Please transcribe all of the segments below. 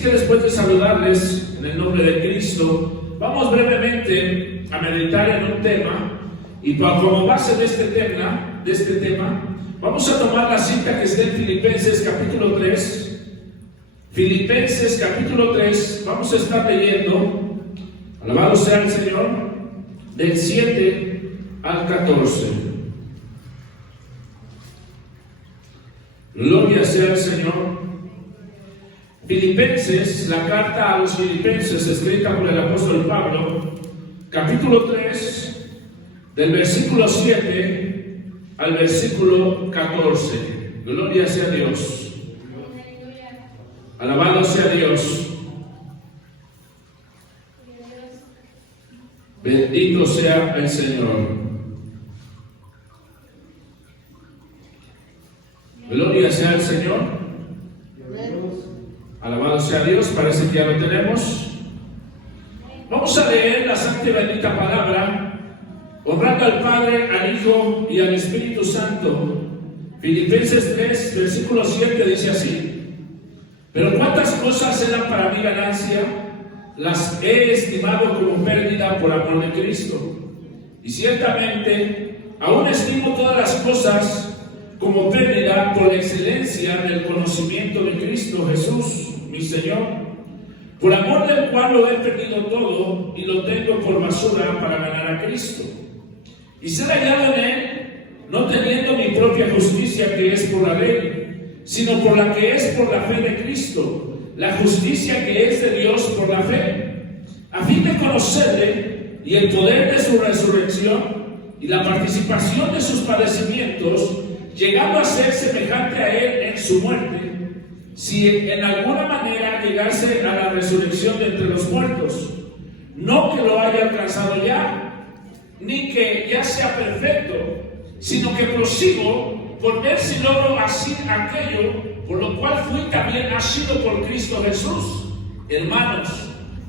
Así que después de saludarles en el nombre de Cristo, vamos brevemente a meditar en un tema, y como base de este tema, vamos a tomar la cita que está en Filipenses capítulo 3. Filipenses capítulo 3, vamos a estar leyendo, alabado sea el Señor, del 7 al 14. Gloria sea el Señor. Filipenses, la carta a los Filipenses escrita por el apóstol Pablo, capítulo 3, del versículo 7 al versículo 14. Gloria sea a Dios. Alabado sea Dios. Bendito sea el Señor. Gloria sea el Señor. Alabado sea Dios. Parece que ya lo tenemos. Vamos a leer la santa y bendita palabra, honrando al Padre, al Hijo y al Espíritu Santo. Filipenses 3, versículo 7 dice así: pero cuántas cosas eran para mi ganancia, las he estimado como pérdida por amor de Cristo. Y ciertamente, aún estimo todas las cosas como pérdida por la excelencia del conocimiento de Cristo Jesús, mi Señor, por amor del cual lo he perdido todo y lo tengo por basura para ganar a Cristo. Y ser hallado en Él, no teniendo mi propia justicia que es por la ley, sino por la que es por la fe de Cristo, la justicia que es de Dios por la fe, a fin de conocerle y el poder de su resurrección y la participación de sus padecimientos, llegando a ser semejante a Él en su muerte, si en alguna manera llegase a la resurrección de entre los muertos, no que lo haya alcanzado ya, ni que ya sea perfecto, sino que prosigo por ver si logro así aquello por lo cual fui también nacido por Cristo Jesús. Hermanos,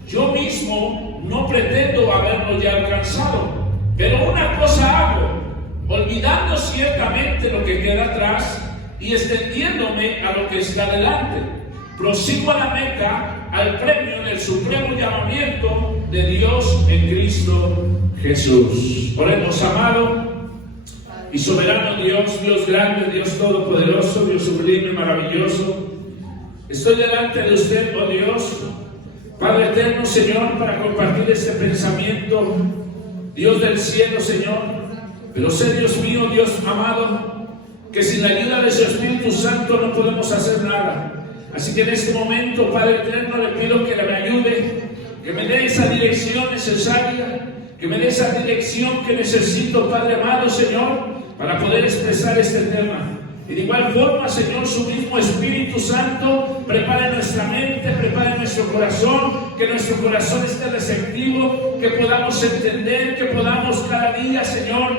yo mismo no pretendo haberlo ya alcanzado, pero una cosa hago, olvidando ciertamente lo que queda atrás y extendiéndome a lo que está delante. Prosigo a la meta, al premio del supremo llamamiento de Dios en Cristo Jesús. Oremos, amado y soberano Dios, Dios grande, Dios todopoderoso, Dios sublime, maravilloso. Estoy delante de usted, oh Dios, Padre eterno, Señor, para compartir este pensamiento, Dios del cielo, Señor. Pero sé, Dios mío, Dios amado, que sin la ayuda de su Espíritu Santo no podemos hacer nada. Así que en este momento, Padre eterno, le pido que me ayude, que me dé esa dirección necesaria, que me dé esa dirección que necesito, Padre amado, Señor, para poder expresar este tema. Y de igual forma, Señor, su mismo Espíritu Santo prepare nuestra mente, prepare nuestro corazón, que nuestro corazón esté receptivo, que podamos entender, que podamos cada día, Señor,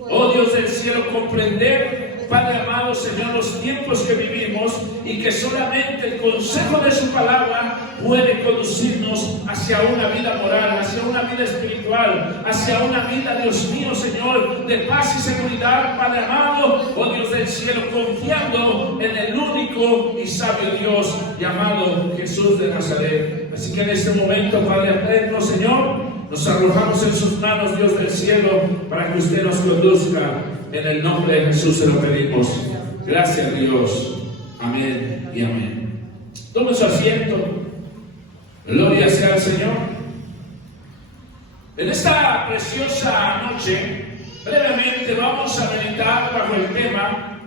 oh Dios del cielo, comprender, Padre amado, Señor, los tiempos que vivimos, y que solamente el consejo de su palabra puede conducirnos hacia una vida moral, hacia una vida espiritual, hacia una vida, Dios mío, Señor, de paz y seguridad, Padre amado, oh Dios del cielo, confiando en el único y sabio Dios llamado Jesús de Nazaret. Así que en este momento, Padre eterno, Señor, nos arrojamos en sus manos, Dios del cielo, para que usted nos conduzca. En el nombre de Jesús se lo pedimos. Gracias a Dios. Amén y amén. Tome su asiento. Gloria sea al Señor. En esta preciosa noche, brevemente vamos a meditar bajo el tema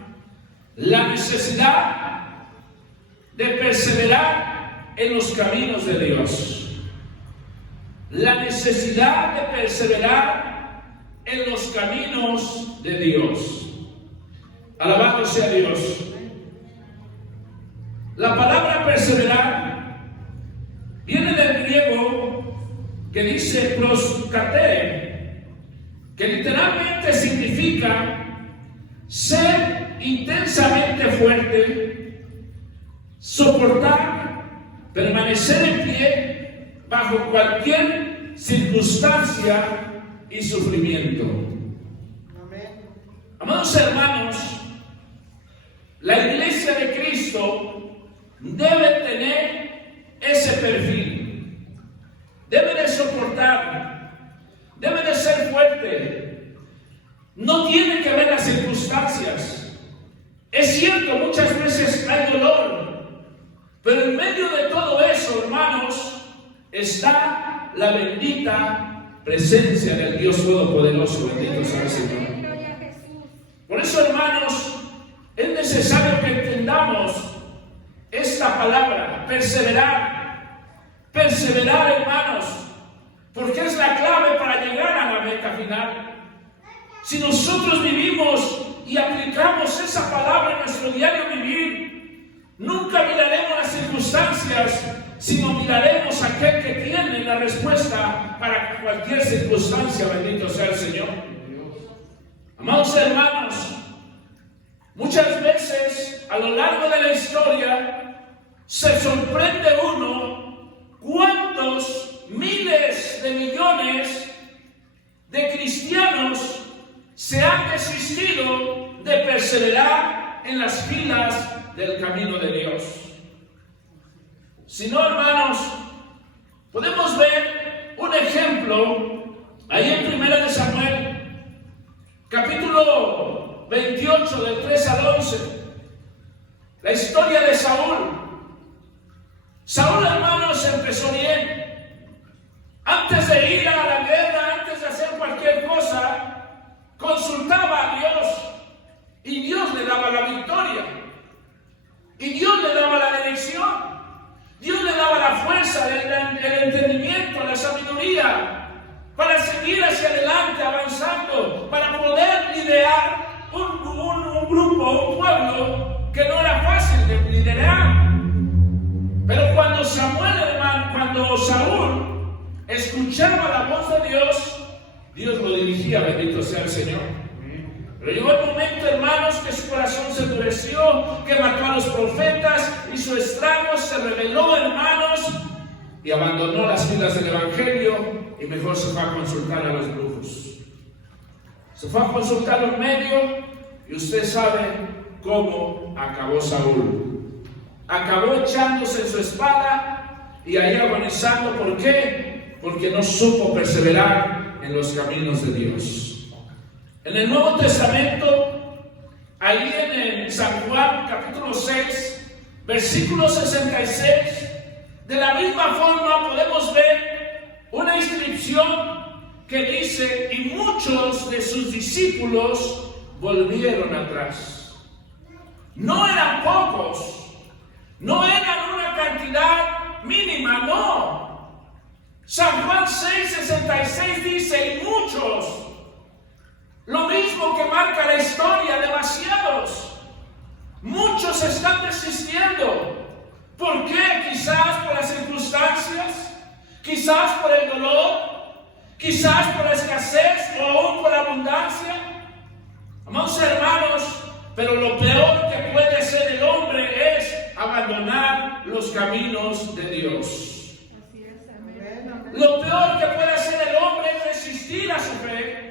la necesidad de perseverar en los caminos de Dios. La necesidad de perseverar en los caminos de Dios. Alabado sea Dios. La palabra perseverar viene del griego que dice proskate, que literalmente significa ser intensamente fuerte, soportar, permanecer en pie bajo cualquier circunstancia y sufrimiento. Amén. Amados hermanos, la iglesia de Cristo debe tener perfil. Debe de soportar, debe de ser fuerte. No tiene que ver las circunstancias. Es cierto, muchas veces hay dolor, pero en medio de todo eso, hermanos, está la bendita presencia del Dios Todopoderoso. Bendito sea el Señor. Por eso, hermanos, es necesario que entendamos esta palabra, perseverar. Perseverar, hermanos, porque es la clave para llegar a la meta final. Si nosotros vivimos y aplicamos esa palabra en nuestro diario vivir, nunca miraremos las circunstancias, sino miraremos a aquel que tiene la respuesta para cualquier circunstancia. Bendito sea el Señor. Amados hermanos, muchas veces a lo largo de la historia se sorprende uno cuántos miles de millones de cristianos se han desistido de perseverar en las filas del camino de Dios. Si no, hermanos, podemos ver un ejemplo ahí en 1 de Samuel, capítulo 28, del 3 al 11, la historia de Saúl. Saúl, hermanos, empezó bien. Antes de ir a la guerra, antes de hacer cualquier cosa, consultaba a Dios y Dios le daba la victoria, y Dios le daba la dirección, Dios le daba la fuerza, el entendimiento, la sabiduría para seguir hacia adelante, avanzando, para poder liderar un grupo, un pueblo que no era fácil de liderar. Pero cuando Saúl escuchaba la voz de Dios, Dios lo dirigía. Bendito sea el Señor. Pero llegó el momento, hermanos, que su corazón se endureció, que mató a los profetas, hizo estragos, se rebeló, hermanos, y abandonó las filas del Evangelio, y mejor se fue a consultar a los brujos. Se fue a consultar los medios, y usted sabe cómo acabó Saúl. Acabó echándose en su espada y ahí agonizando. ¿Por qué? Porque no supo perseverar en los caminos de Dios. En el Nuevo Testamento, ahí en San Juan, capítulo 6, versículo 66, de la misma forma podemos ver una inscripción que dice: y muchos de sus discípulos volvieron atrás. No eran pocos, no eran una cantidad mínima, no. San Juan 6:66 dice: y muchos. Lo mismo que marca la historia, demasiados. Muchos están desistiendo. ¿Por qué? Quizás por las circunstancias, quizás por el dolor, quizás por la escasez o aún por la abundancia. Amados hermanos, pero lo peor que puede hacer el hombre es abandonar los caminos de Dios. Lo peor que puede hacer el hombre es resistir a su fe.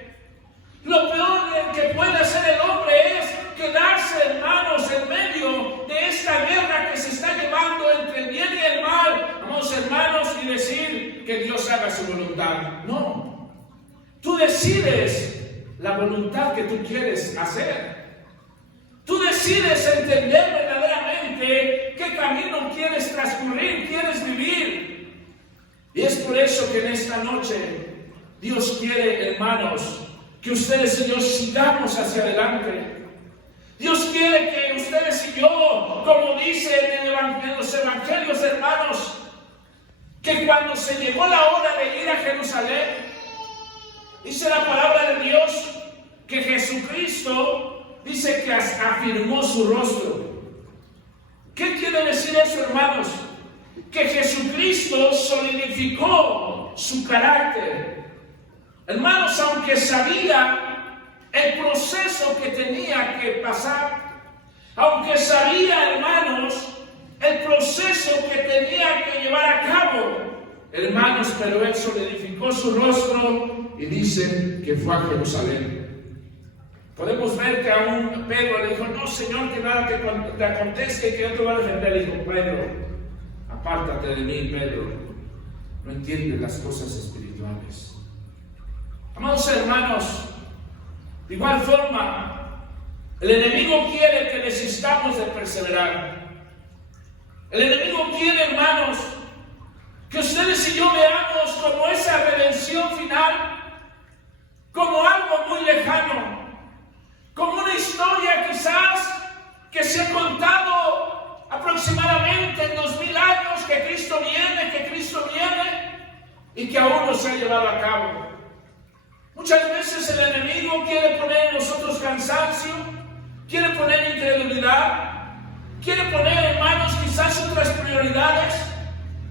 Lo peor que puede hacer el hombre es quedarse, hermanos, en medio de esta guerra que se está llevando entre el bien y el mal, amados hermanos, y decir que Dios haga su voluntad. No. Tú decides la voluntad que tú quieres hacer. Tú decides entender verdaderamente qué camino quieres transcurrir, quieres vivir. Y es por eso que en esta noche Dios quiere, hermanos, que ustedes y yo sigamos hacia adelante. Dios quiere que ustedes y yo, como dice en los evangelios, hermanos, que cuando se llegó la hora de ir a Jerusalén, dice la palabra de Dios que Jesucristo dice que afirmó su rostro. ¿Qué quiere decir eso, hermanos? Que Jesucristo solidificó su carácter. Hermanos, aunque sabía el proceso que tenía que pasar, aunque sabía, hermanos, el proceso que tenía que llevar a cabo, hermanos, pero él solidificó su rostro y dice que fue a Jerusalén. Podemos ver que aún Pedro le dijo: no, Señor, que nada te acontezca y que yo te voy a defender. Dijo: Pedro, apártate de mí, Pedro, no entiendes las cosas espirituales. Amados hermanos, de igual forma, el enemigo quiere que desistamos de perseverar. El enemigo quiere, hermanos, que ustedes y yo veamos como esa redención final, como algo muy lejano, como una historia quizás que se ha contado aproximadamente en 2000 años, que Cristo viene y que aún no se ha llevado a cabo. Muchas veces el enemigo quiere poner en nosotros cansancio, quiere poner incredulidad, quiere poner, hermanos, quizás otras prioridades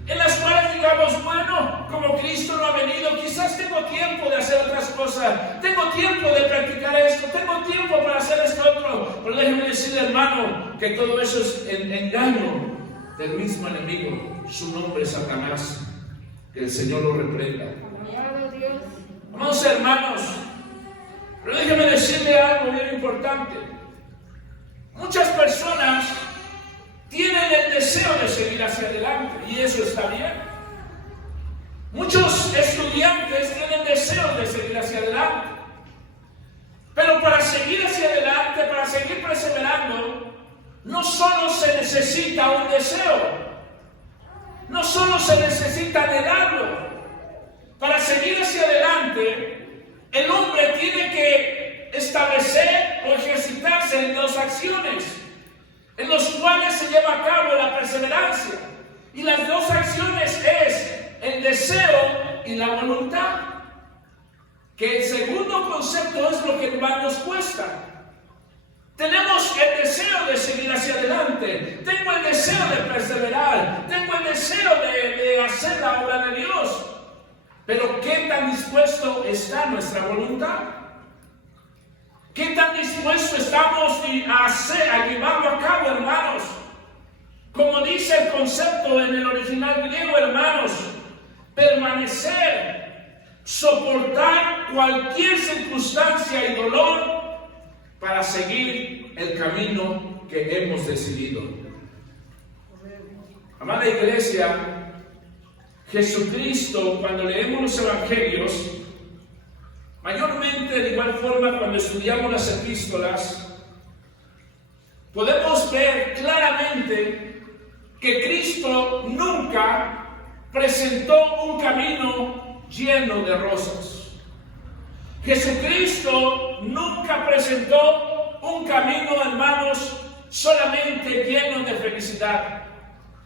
en las cuales digamos, bueno, como Cristo no ha venido, quizás tengo tiempo de hacer otras cosas, tengo tiempo de practicar esto, tengo tiempo para hacer esto otro. Pero déjeme decirle, hermano, que todo eso es engaño del mismo enemigo. Su nombre es Satanás. Que el Señor lo reprenda. Amados hermanos, pero déjeme decirle algo bien importante. Muchas personas tienen el deseo de seguir hacia adelante y eso está bien. Muchos estudiantes tienen deseos de seguir hacia adelante. Pero para seguir hacia adelante, para seguir perseverando, no solo se necesita un deseo, no solo se necesita anhelarlo. Para seguir hacia adelante, el hombre tiene que establecer o ejercitarse en dos acciones, en los cuales se lleva a cabo la perseverancia. Y las dos acciones es el deseo y la voluntad. Que el segundo concepto es lo que más nos cuesta. Tenemos el deseo de seguir hacia adelante, tengo el deseo de perseverar, tengo el deseo de hacer la obra de Dios. Pero ¿qué tan dispuesto está nuestra voluntad? ¿Qué tan dispuestos estamos a llevarlo a cabo, hermanos? Como dice el concepto en el original griego, hermanos, permanecer, soportar cualquier circunstancia y dolor para seguir el camino que hemos decidido. Amada iglesia, Jesucristo, cuando leemos los evangelios, mayormente de igual forma cuando estudiamos las epístolas, podemos ver claramente que Cristo nunca presentó un camino lleno de rosas. Jesucristo nunca presentó un camino, hermanos, solamente lleno de felicidad,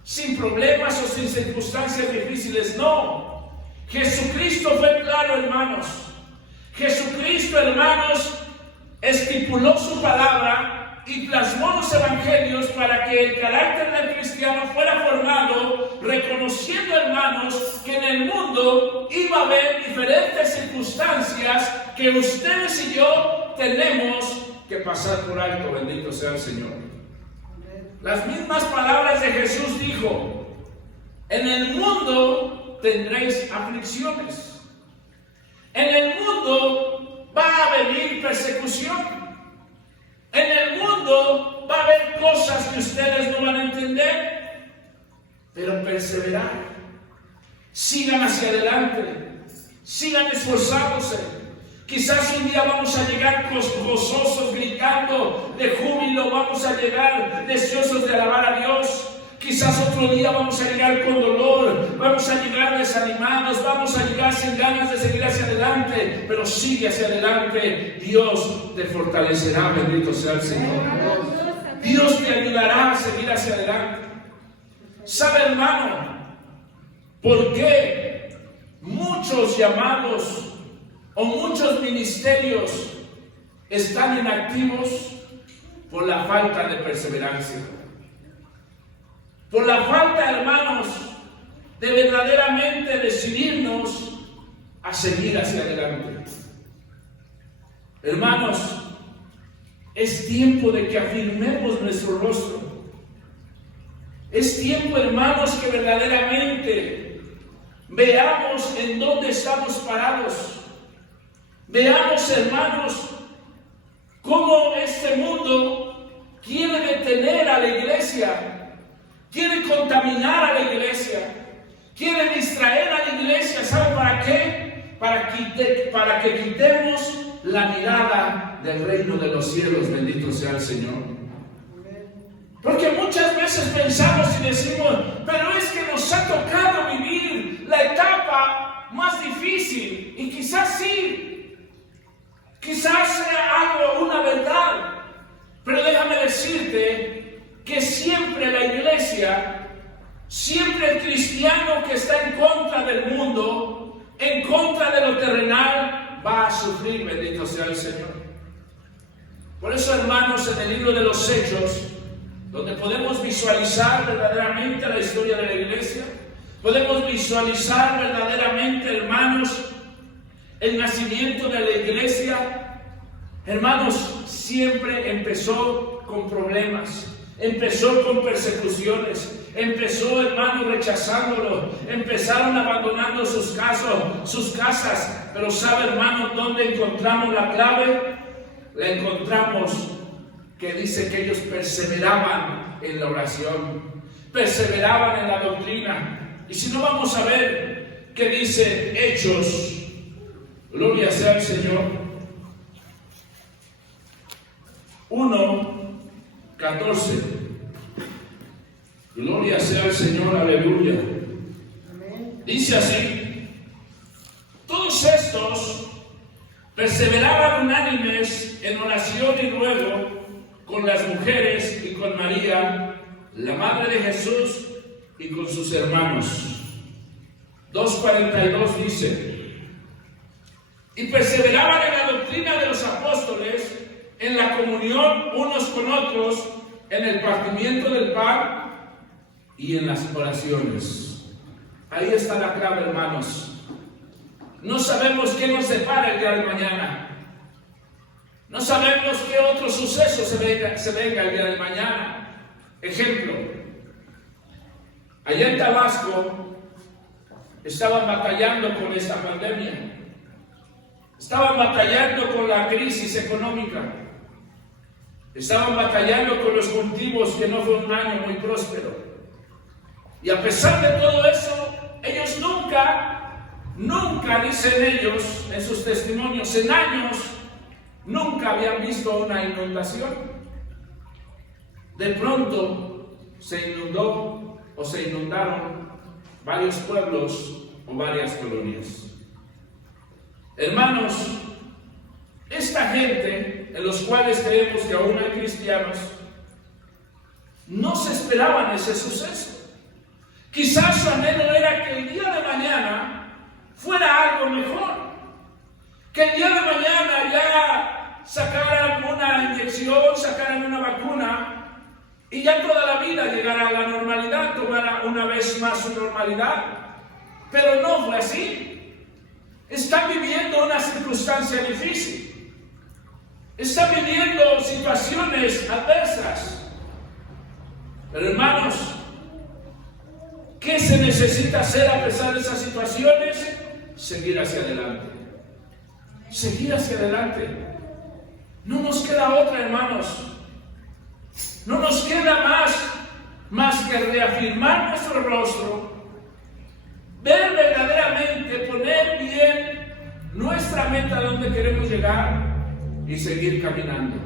sin problemas o sin circunstancias difíciles. No, Jesucristo fue claro, hermanos. Jesucristo, hermanos, estipuló su palabra y plasmó los evangelios para que el carácter del cristiano fuera formado, reconociendo, hermanos, que en el mundo iba a haber diferentes circunstancias que ustedes y yo tenemos que pasar por alto. Bendito sea el Señor. Las mismas palabras de Jesús dijo: en el mundo tendréis aflicciones. En el mundo va a venir persecución. En el mundo va a haber cosas que ustedes no van a entender. Pero perseverar. Sigan hacia adelante. Sigan esforzándose. Quizás un día vamos a llegar gozosos, gritando de júbilo. Vamos a llegar deseosos de alabar a Dios. Quizás otro día vamos a llegar con dolor, vamos a llegar desanimados, vamos a llegar sin ganas de seguir hacia adelante, pero sigue hacia adelante. Dios te fortalecerá, bendito sea el Señor. Dios te ayudará a seguir hacia adelante. ¿Sabe, hermano, por qué muchos llamados o muchos ministerios están inactivos? Por la falta de perseverancia. Por la falta, hermanos, de verdaderamente decidirnos a seguir hacia adelante. Hermanos, es tiempo de que afirmemos nuestro rostro. Es tiempo, hermanos, que verdaderamente veamos en dónde estamos parados. Veamos, hermanos, cómo este mundo quiere detener a la iglesia. Quiere contaminar a la iglesia. quiere distraer a la iglesia. ¿Sabe para qué? Para que quitemos la mirada del reino de los cielos. Bendito sea el Señor. Porque muchas veces pensamos y decimos, pero es que nos ha tocado vivir la etapa más difícil. Y quizás sí, quizás sea algo, una verdad. Pero déjame decirte que siempre la iglesia, siempre el cristiano que está en contra del mundo, en contra de lo terrenal, va a sufrir. Bendito sea el Señor. Por eso, hermanos, en el libro de los Hechos, donde podemos visualizar verdaderamente la historia de la iglesia, podemos visualizar verdaderamente, hermanos, el nacimiento de la iglesia. Hermanos, siempre empezó con problemas, empezó con persecuciones, empezó, hermanos, rechazándolo, empezaron abandonando sus casas. Pero ¿sabe, hermanos, dónde encontramos la clave? La encontramos que dice que ellos perseveraban en la oración, perseveraban en la doctrina. Y si no, vamos a ver qué dice Hechos, gloria sea al Señor, 1:14. Gloria sea al Señor, aleluya. Dice así: todos estos perseveraban unánimes en oración y ruego con las mujeres y con María, la madre de Jesús, y con sus hermanos. 2:42 dice: y perseveraban en la doctrina de los apóstoles, en la comunión unos con otros, en el partimiento del pan y en las oraciones. Ahí está la clave, hermanos. No sabemos qué nos depara el día de mañana. No sabemos qué otro suceso se venga el día de mañana. Ejemplo, allá en Tabasco estaban batallando con esta pandemia. Estaban batallando con la crisis económica. Estaban batallando con los cultivos, que no fue un año muy próspero. Y a pesar de todo eso, ellos nunca, dicen ellos en sus testimonios, en años, nunca habían visto una inundación. De pronto se inundó o se inundaron varios pueblos o varias colonias. Hermanos, esta gente, en los cuales creemos que aún hay cristianos, no se esperaban ese suceso. Quizás su anhelo era que el día de mañana fuera algo mejor, que el día de mañana ya sacaran una inyección, sacaran una vacuna y ya toda la vida llegara a la normalidad, tomara una vez más su normalidad. Pero no fue así. Están viviendo una circunstancia difícil. Están viviendo situaciones adversas. Pero hermanos, ¿qué se necesita hacer a pesar de esas situaciones? Seguir hacia adelante. Seguir hacia adelante. No nos queda otra, hermanos. No nos queda más que reafirmar nuestro rostro, ver verdaderamente, poner bien nuestra meta a donde queremos llegar y seguir caminando.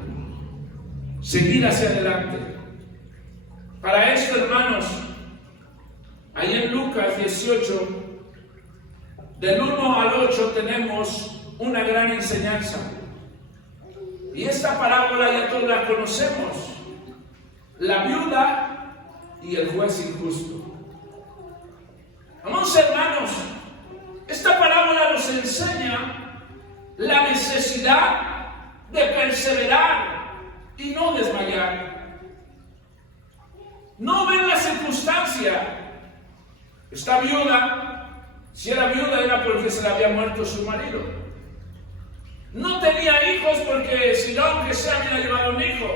Seguir hacia adelante. Para esto, hermanos, ahí en Lucas 18, del 1 al 8, tenemos una gran enseñanza. Y esta parábola ya todos la conocemos: la viuda y el juez injusto. Amados hermanos, esta parábola nos enseña la necesidad de perseverar y no desmayar. No ver la circunstancia. Esta viuda, si era viuda, era porque se le había muerto su marido. No tenía hijos porque si no, aunque sea, había llevado un hijo.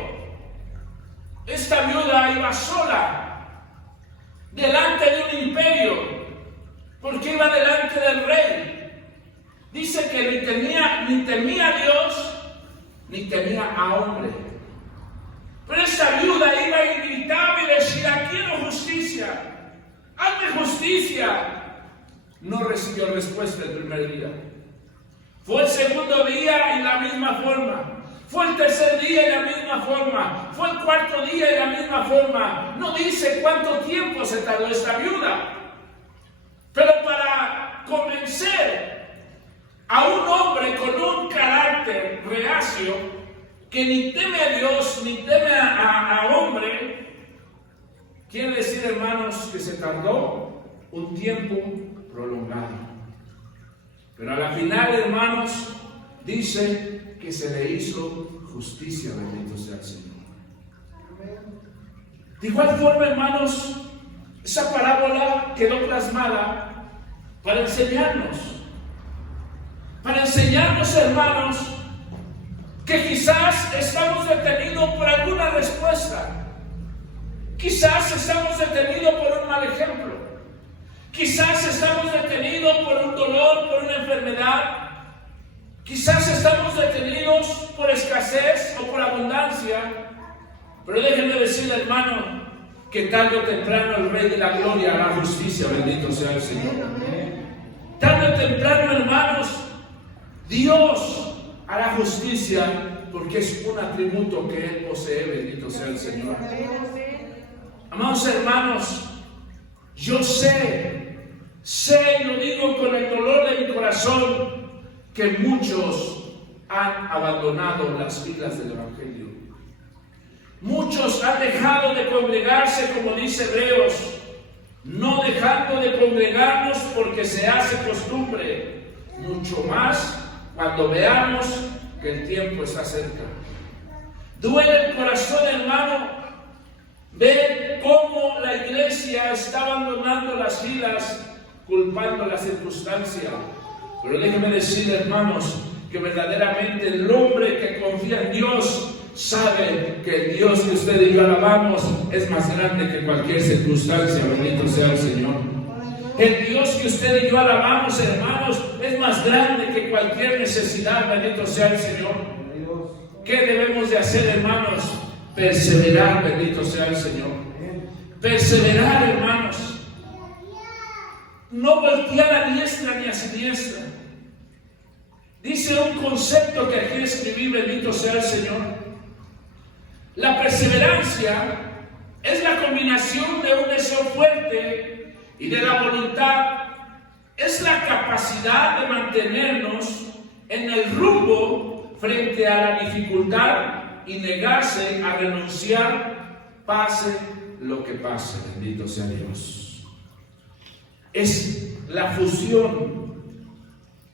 Esta viuda iba sola, delante de un imperio, porque iba delante del rey. Dice que ni temía a Dios, ni temía a hombre. Pero esta viuda iba y gritaba y decía: quiero justicia, hazme justicia, no recibió respuesta el primer día. Fue el segundo día y la misma forma. Fue el tercer día y la misma forma. Fue el cuarto día y la misma forma. No dice cuánto tiempo se tardó esta viuda. Pero para convencer a un hombre con un carácter reacio, que ni teme a Dios, ni teme a hombre, quiere decir, hermanos, que se tardó un tiempo prolongado. Pero a la final, hermanos, dice que se le hizo justicia, bendito sea el Señor. De igual forma, hermanos, esa parábola quedó plasmada para enseñarnos, hermanos, que quizás estamos detenidos por alguna respuesta. Quizás estamos detenidos por un mal ejemplo. Quizás estamos detenidos por un dolor, por una enfermedad. Quizás estamos detenidos por escasez o por abundancia. Pero déjenme decirle, hermano, que tarde o temprano el Rey de la Gloria hará justicia, bendito sea el Señor. Tarde o temprano, hermanos, Dios hará justicia, porque es un atributo que Él posee, bendito sea el Señor. Amados hermanos, yo sé y lo digo con el dolor de mi corazón, que muchos han abandonado las filas del Evangelio. Muchos han dejado de congregarse, como dice Hebreos, no dejando de congregarnos porque se hace costumbre, mucho más cuando veamos que el tiempo está cerca. Duele el corazón, hermano, ver cómo la iglesia está abandonando las filas, culpando la circunstancia. Pero déjenme decir, hermanos, que verdaderamente el hombre que confía en Dios sabe que el Dios que usted y yo alabamos es más grande que cualquier circunstancia, bendito sea el Señor. El Dios que usted y yo alabamos, hermanos, es más grande que cualquier necesidad, bendito sea el Señor. ¿Qué debemos de hacer, hermanos? Perseverar, bendito sea el Señor. Perseverar, hermanos. No voltear a diestra ni a siniestra. Dice un concepto que aquí escribí, bendito sea el Señor. La perseverancia es la combinación de un deseo fuerte y de la voluntad. Es la capacidad de mantenernos en el rumbo frente a la dificultad y negarse a renunciar, pase lo que pase, bendito sea Dios. Es la fusión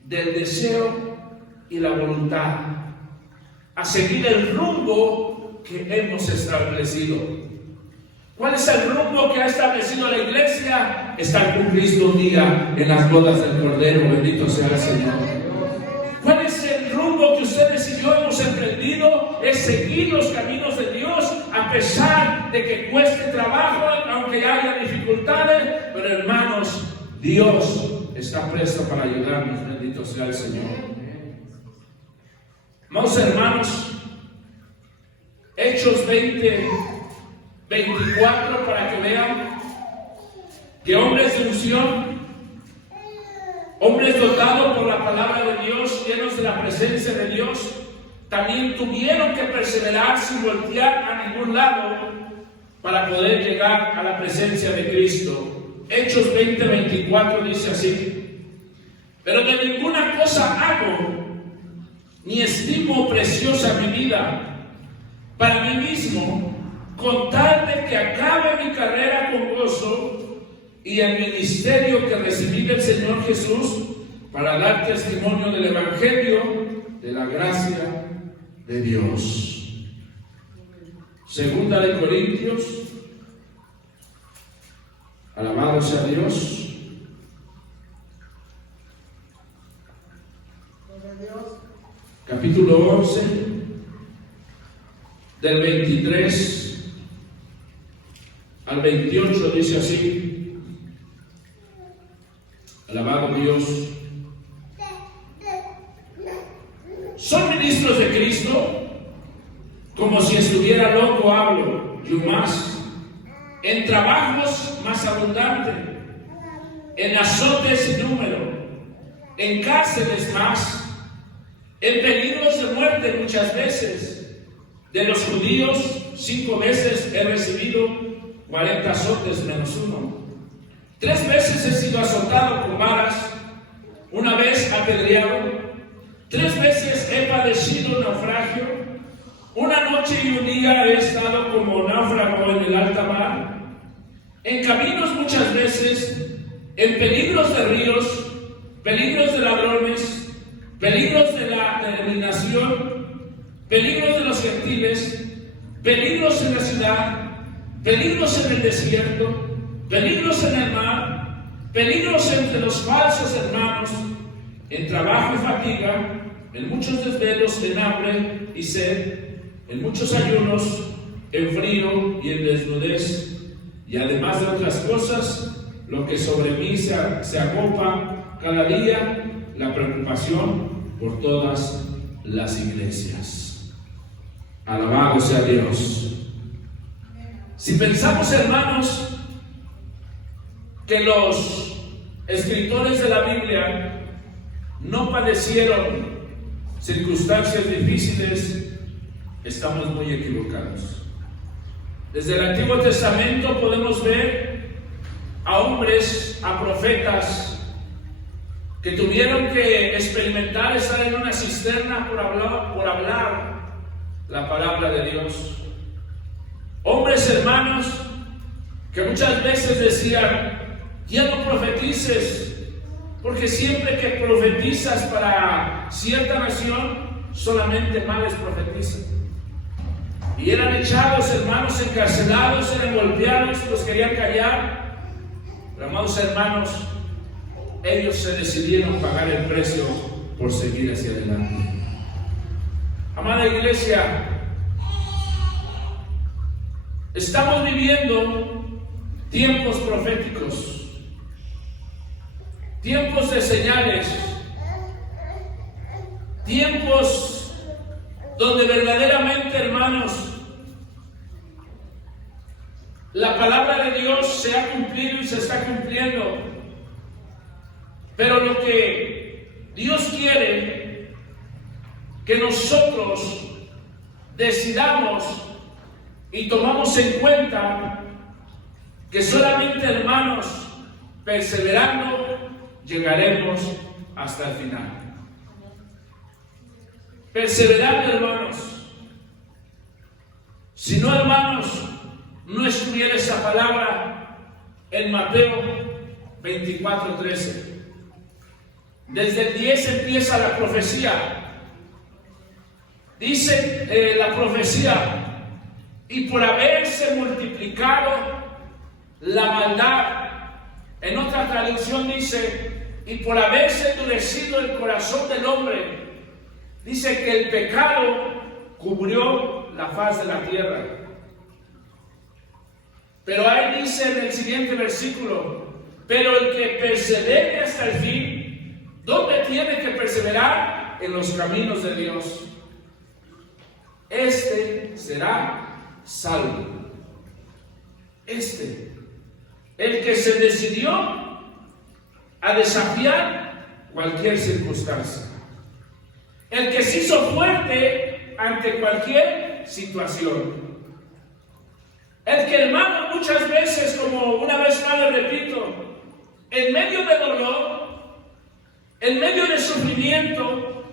del deseo y la voluntad a seguir el rumbo que hemos establecido. ¿Cuál es el rumbo que ha establecido la iglesia? Estar con Cristo un día en las bodas del Cordero, bendito sea el Señor. ¿Cuál es el rumbo que ustedes y yo hemos emprendido? Es seguir los caminos de Dios a pesar de que cueste trabajo, aunque haya dificultades. Pero hermanos, Dios está presto para ayudarnos, bendito sea el Señor. Amados hermanos, Hechos 20, 24, para que vean que hombres de unción, hombres dotados por la palabra de Dios, llenos de la presencia de Dios, también tuvieron que perseverar sin voltear a ningún lado para poder llegar a la presencia de Cristo. Hechos 20, 24 dice así: pero de ninguna cosa hago, ni estimo preciosa mi vida para mí mismo, con tal de que acabe mi carrera con gozo y el ministerio que recibí del Señor Jesús para dar testimonio del Evangelio de la gracia de Dios. Segunda de Corintios, alabado sea Dios. Capítulo 11, del 23 al 28 dice así: alabado Dios. Son ministros de Cristo, como si estuviera loco hablo, yo más, en trabajos más abundante, en azotes sin número, en cárceles más, en peligros de muerte muchas veces. De los judíos, 5 veces he recibido 40 azotes menos 1. 3 veces he sido azotado con varas, 1 vez apedreado, 3 veces he padecido naufragio, 1 noche y 1 día he estado como náufrago en el alta mar, en caminos muchas veces, en peligros de ríos, peligros de ladrones, peligros de la denominación, peligros de los gentiles, peligros en la ciudad, peligros en el desierto, peligros en el mar, peligros entre los falsos hermanos, en trabajo y fatiga, en muchos desvelos, en hambre y sed, en muchos ayunos, en frío y en desnudez, y además de otras cosas, lo que sobre mí se agopa cada día, la preocupación por todas las iglesias. Alabado sea Dios. Si pensamos, hermanos, que los escritores de la Biblia no padecieron circunstancias difíciles, estamos muy equivocados. Desde el Antiguo Testamento podemos ver a hombres, a profetas, que tuvieron que experimentar estar en una cisterna por hablar la palabra de Dios. Hombres, hermanos, que muchas veces decían: ya no profetices, porque siempre que profetizas para cierta nación, solamente males profetizan. Y eran echados, hermanos, encarcelados, eran golpeados, los querían callar. Pero, amados hermanos, ellos se decidieron pagar el precio por seguir hacia adelante. Amada iglesia, estamos viviendo tiempos proféticos, tiempos de señales, tiempos donde verdaderamente, hermanos, la palabra de Dios se ha cumplido y se está cumpliendo. Pero lo que Dios quiere que nosotros decidamos y tomamos en cuenta que solamente, hermanos, perseverando llegaremos hasta el final. Perseverando, hermanos. Si no, hermanos, no estuviera esa palabra en Mateo 24:13. Desde el 10 empieza la profecía. Dice la profecía: y por haberse multiplicado la maldad. En otra traducción dice: y por haberse endurecido el corazón del hombre. Dice que el pecado cubrió la faz de la tierra. Pero ahí dice en el siguiente versículo: pero el que persevere hasta el fin. ¿Dónde tiene que perseverar? En los caminos de Dios. Este será salvo. El que se decidió a desafiar cualquier circunstancia. El que se hizo fuerte ante cualquier situación. El que, hermano, muchas veces, como una vez más le repito, en medio de dolor, en medio de sufrimiento,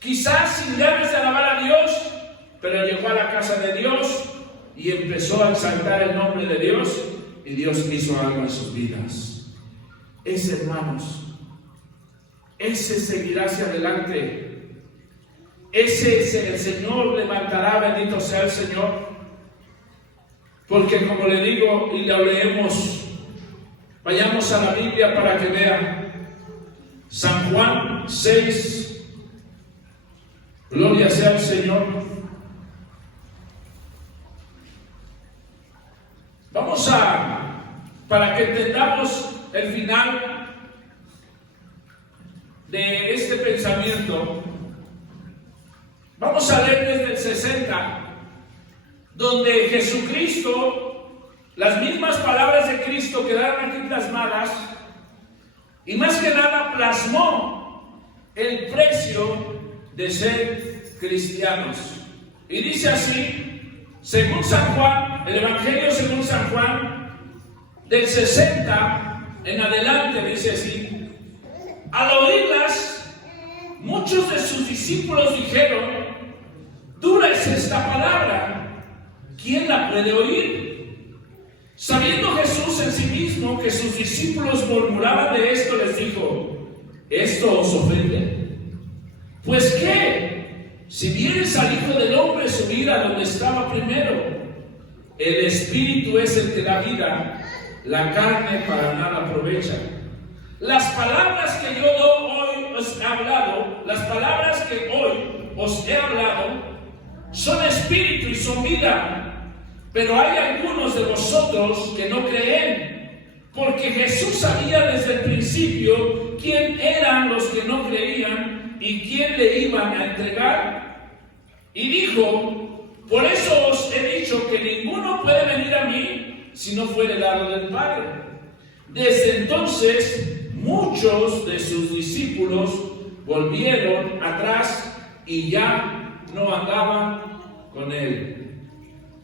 quizás sin ganas de alabar a Dios, pero llegó a la casa de Dios y empezó a exaltar el nombre de Dios, y Dios hizo algo en sus vidas. Ese, hermanos, ese seguirá hacia adelante. Ese el Señor levantará, bendito sea el Señor. Porque, como le digo y lo leemos, vayamos a la Biblia para que vean. San Juan 6, gloria sea el Señor. Vamos para que entendamos el final de este pensamiento, vamos a leer desde el 60, donde Jesucristo Las mismas palabras de Cristo quedaron aquí plasmadas y más que nada plasmó el precio de ser cristianos. Y dice así, según San Juan, el Evangelio según San Juan, del 60 en adelante, dice así: al oírlas, muchos de sus discípulos dijeron: dura es esta palabra, ¿quién la puede oír? Sabiendo Jesús en sí mismo que sus discípulos murmuraban de esto, les dijo: ¿esto os ofende? Pues qué, si vieres al Hijo del Hombre subir a donde estaba primero. El Espíritu es el que da vida, la carne para nada aprovecha. Las palabras que yo hoy os he hablado, las palabras que hoy os he hablado, son espíritu y son vida. Pero hay algunos de vosotros que no creen, porque Jesús sabía desde el principio quién eran los que no creían y quién le iban a entregar. Y dijo: por eso os he dicho que ninguno puede venir a mí si no fuere dado del Padre. Desde entonces, muchos de sus discípulos volvieron atrás y ya no andaban con él.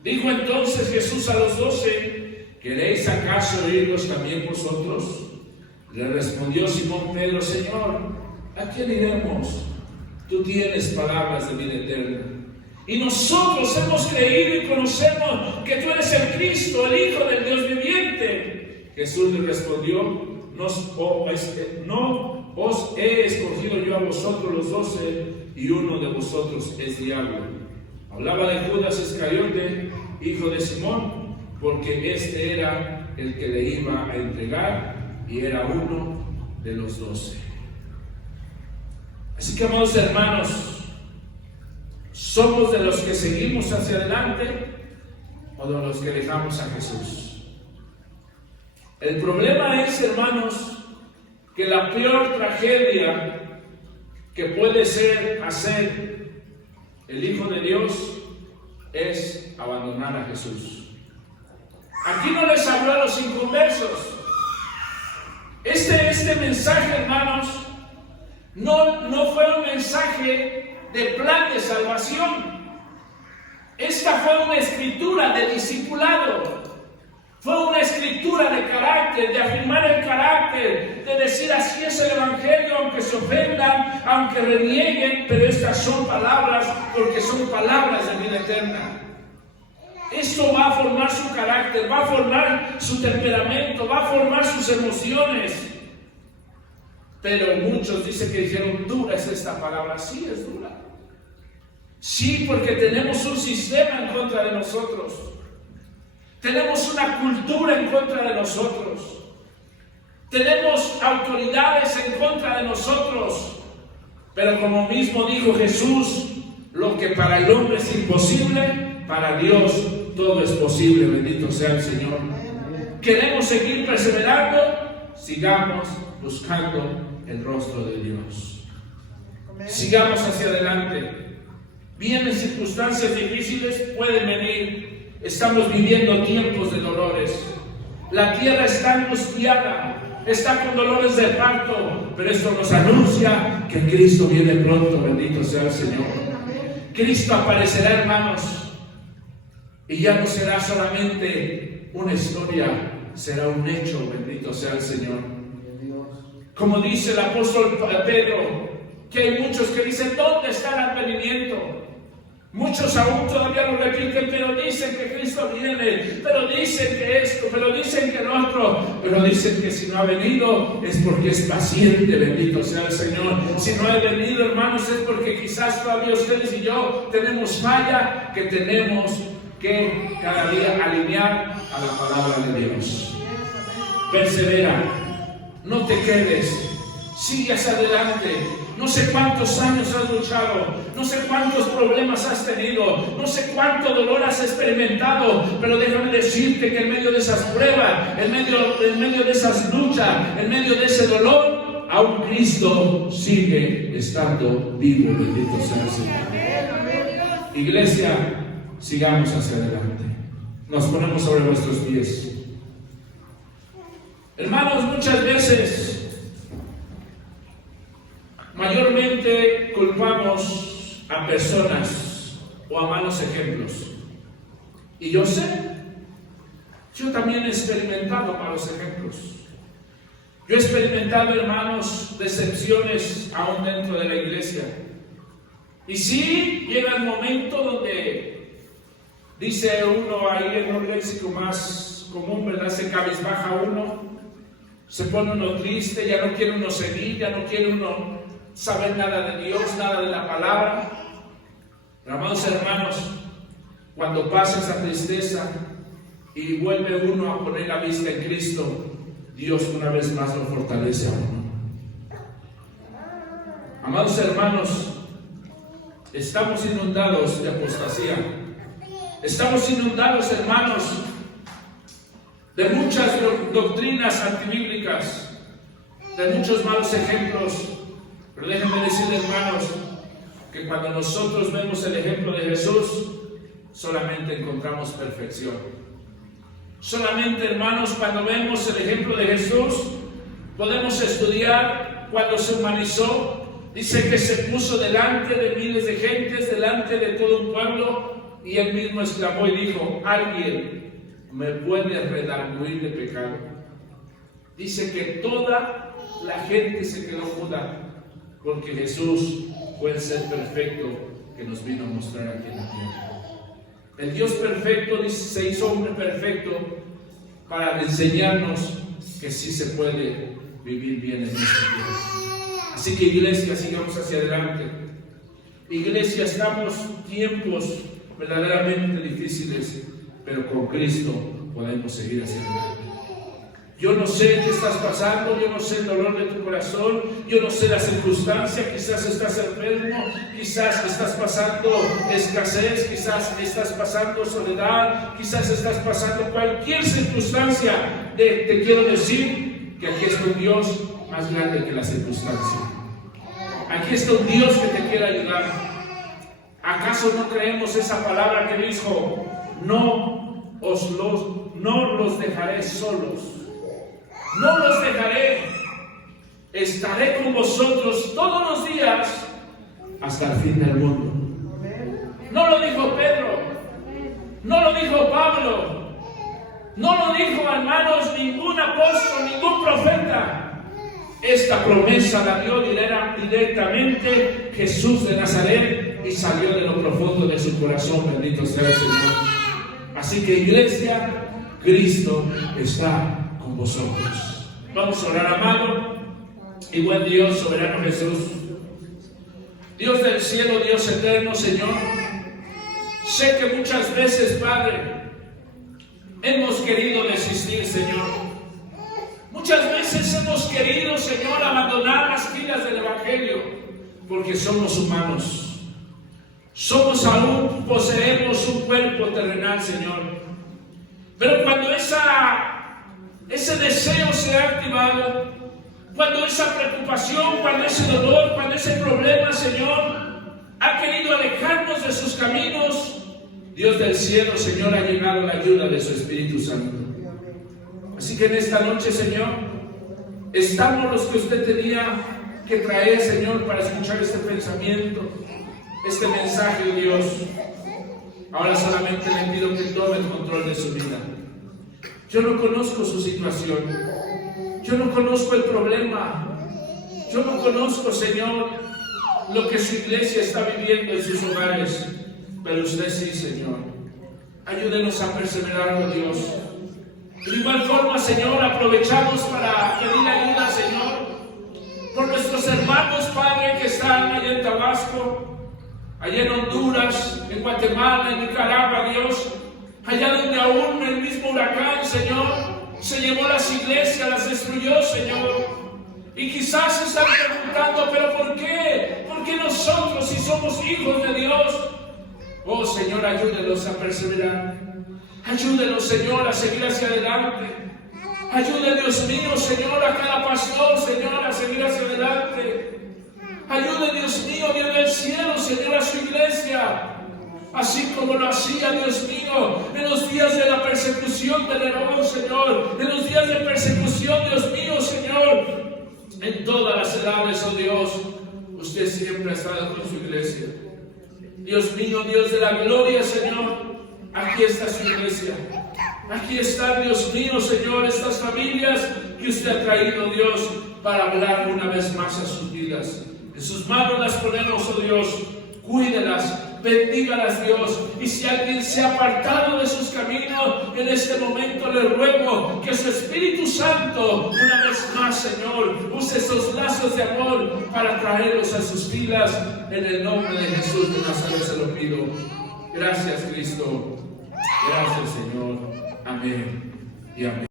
Dijo entonces Jesús a los 12: ¿queréis acaso irlos también vosotros? Le respondió Simón Pedro: Señor, ¿a quién iremos? Tú tienes palabras de vida eterna. Y nosotros hemos creído y conocemos que tú eres el Cristo, el Hijo del Dios viviente. Jesús le respondió: no os he escogido yo a vosotros los 12, y uno de vosotros es diablo. Hablaba de Judas Iscariote, hijo de Simón, porque este era el que le iba a entregar y era uno de los 12. Así que, amados hermanos, ¿somos de los que seguimos hacia adelante o de los que dejamos a Jesús? El problema es, hermanos, que la peor tragedia que puede hacer el Hijo de Dios es abandonar a Jesús. Aquí no les habló a los inconversos. Este mensaje, hermanos, no fue un mensaje de plan de salvación. Esta fue una escritura de discipulado. Fue una escritura de carácter, de afirmar el carácter, de decir: así es el Evangelio, aunque se ofendan, aunque renieguen, pero estas son palabras, porque son palabras de vida eterna. Esto va a formar su carácter, va a formar su temperamento, va a formar sus emociones. Pero muchos dicen que dijeron: dura es esta palabra. Sí, es dura. Sí, porque tenemos un sistema en contra de nosotros. Tenemos una cultura en contra de nosotros. Tenemos autoridades en contra de nosotros. Pero como mismo dijo Jesús, lo que para el hombre es imposible, para Dios todo es posible. Bendito sea el Señor. Queremos seguir perseverando, sigamos buscando el rostro de Dios. Sigamos hacia adelante. Vienen circunstancias difíciles, pueden venir. Estamos viviendo tiempos de dolores. La tierra está angustiada, está con dolores de parto, pero esto nos anuncia que Cristo viene pronto. Bendito sea el Señor. Cristo aparecerá, hermanos, y ya no será solamente una historia, será un hecho. Bendito sea el Señor. Como dice el apóstol Pedro, que hay muchos que dicen: ¿dónde está el advenimiento? Muchos aún todavía lo repiten, pero dicen que Cristo viene, pero dicen que esto, pero dicen que lo otro, pero dicen que si no ha venido es porque es paciente. Bendito sea el Señor. Si no ha venido, hermanos, es porque quizás todavía ustedes y yo tenemos falla que tenemos que cada día alinear a la palabra de Dios. Persevera, no te quedes, sigue hacia adelante. No sé cuántos años has luchado, no sé cuántos problemas has tenido, no sé cuánto dolor has experimentado, pero déjame decirte que en medio de esas pruebas, en medio de esas luchas, en medio de ese dolor, aún Cristo sigue estando vivo. Bendito sea el Señor. Iglesia, sigamos hacia adelante. nos ponemos sobre vuestros pies. Hermanos, muchas veces, mayormente culpamos a personas o a malos ejemplos. Y yo sé, yo también he experimentado malos ejemplos. Yo he experimentado, hermanos, decepciones aún dentro de la iglesia. Y sí, llega el momento donde dice uno ahí en un léxico más común, ¿verdad? Se cabizbaja uno, se pone uno triste, ya no quiere uno seguir, ya no quiere uno saber nada de Dios, nada de la palabra. Pero, amados hermanos, cuando pasa esa tristeza y vuelve uno a poner la vista en Cristo, Dios una vez más lo fortalece a uno. Amados hermanos, estamos inundados de apostasía. Estamos inundados, hermanos, de muchas doctrinas antibíblicas, de muchos malos ejemplos. Pero déjenme decirles, hermanos, que cuando nosotros vemos el ejemplo de Jesús, solamente encontramos perfección. Solamente, hermanos, cuando vemos el ejemplo de Jesús, podemos estudiar cuando se humanizó. Dice que se puso delante de miles de gentes, delante de todo un pueblo, y él mismo exclamó y dijo: ¿alguien me puede redarguir de pecado? Dice que toda la gente se quedó muda, porque Jesús fue el ser perfecto que nos vino a mostrar aquí en la tierra. El Dios perfecto se hizo hombre perfecto para enseñarnos que sí se puede vivir bien en esta tierra. Así que, iglesia, sigamos hacia adelante. Iglesia, estamos tiempos verdaderamente difíciles, pero con Cristo podemos seguir hacia adelante. Yo no sé qué estás pasando, yo no sé el dolor de tu corazón, yo no sé la circunstancia, quizás estás enfermo, quizás estás pasando escasez, quizás estás pasando soledad, quizás estás pasando cualquier circunstancia. Te quiero decir que aquí está un Dios más grande que la circunstancia. Aquí está un Dios que te quiere ayudar. ¿Acaso no creemos esa palabra que dijo: no los dejaré solos? No los dejaré, estaré con vosotros todos los días hasta el fin del mundo. No lo dijo Pedro, no lo dijo Pablo, no lo dijo, hermanos, ningún apóstol, ningún profeta. Esta promesa la dio directamente Jesús de Nazaret y salió de lo profundo de su corazón. Bendito sea el Señor. Así que, iglesia, Cristo está con vosotros. Vamos a orar, amado y buen Dios, soberano Jesús, Dios del cielo, Dios eterno, Señor. Sé que muchas veces, Padre, hemos querido desistir, Señor. Muchas veces hemos querido, Señor, abandonar las filas del Evangelio, porque somos humanos. Poseemos un cuerpo terrenal, Señor. Pero cuando ese deseo se ha activado, cuando esa preocupación, cuando ese dolor, cuando ese problema, Señor, ha querido alejarnos de sus caminos, Dios del cielo, Señor, ha llegado la ayuda de su Espíritu Santo. Así que en esta noche, Señor, estamos los que usted tenía que traer, Señor, para escuchar este pensamiento, este mensaje de Dios. Ahora solamente le pido que tome el control de su vida. Yo no conozco su situación, yo no conozco el problema, yo no conozco, Señor, lo que su iglesia está viviendo en sus hogares, pero usted sí, Señor. Ayúdenos a perseverar, oh Dios. De igual forma, Señor, aprovechamos para pedir ayuda, Señor, por nuestros hermanos, Padre, que están allá en Tabasco, allá en Honduras, en Guatemala, en Nicaragua, Dios. Allá donde aún el mismo huracán, Señor, se llevó las iglesias, las destruyó, Señor. Y quizás están preguntando: ¿pero por qué? ¿Por qué nosotros, si somos hijos de Dios? Oh, Señor, ayúdenos a perseverar. Ayúdenos, Señor, a seguir hacia adelante. Ayude, Dios mío, Señor, a cada pastor, Señor, a seguir hacia adelante. Ayude, Dios mío, Dios del cielo, Señor, a su iglesia así como lo hacía, Dios mío, en los días de la persecución de Nerón, Señor, en los días de persecución, Dios mío, Señor, en todas las edades, oh Dios, usted siempre ha estado con su iglesia. Dios mío, Dios de la gloria, Señor, aquí está su iglesia. Aquí están, Dios mío, Señor, estas familias que usted ha traído, Dios, para hablar una vez más a sus vidas. En sus manos las ponemos, oh Dios. Cuídelas, bendígalas, Dios. Y si alguien se ha apartado de sus caminos, en este momento le ruego que su Espíritu Santo, una vez más, Señor, use esos lazos de amor para traerlos a sus filas. En el nombre de Jesús de Nazaret se lo pido. Gracias, Cristo. Gracias, Señor. Amén y amén.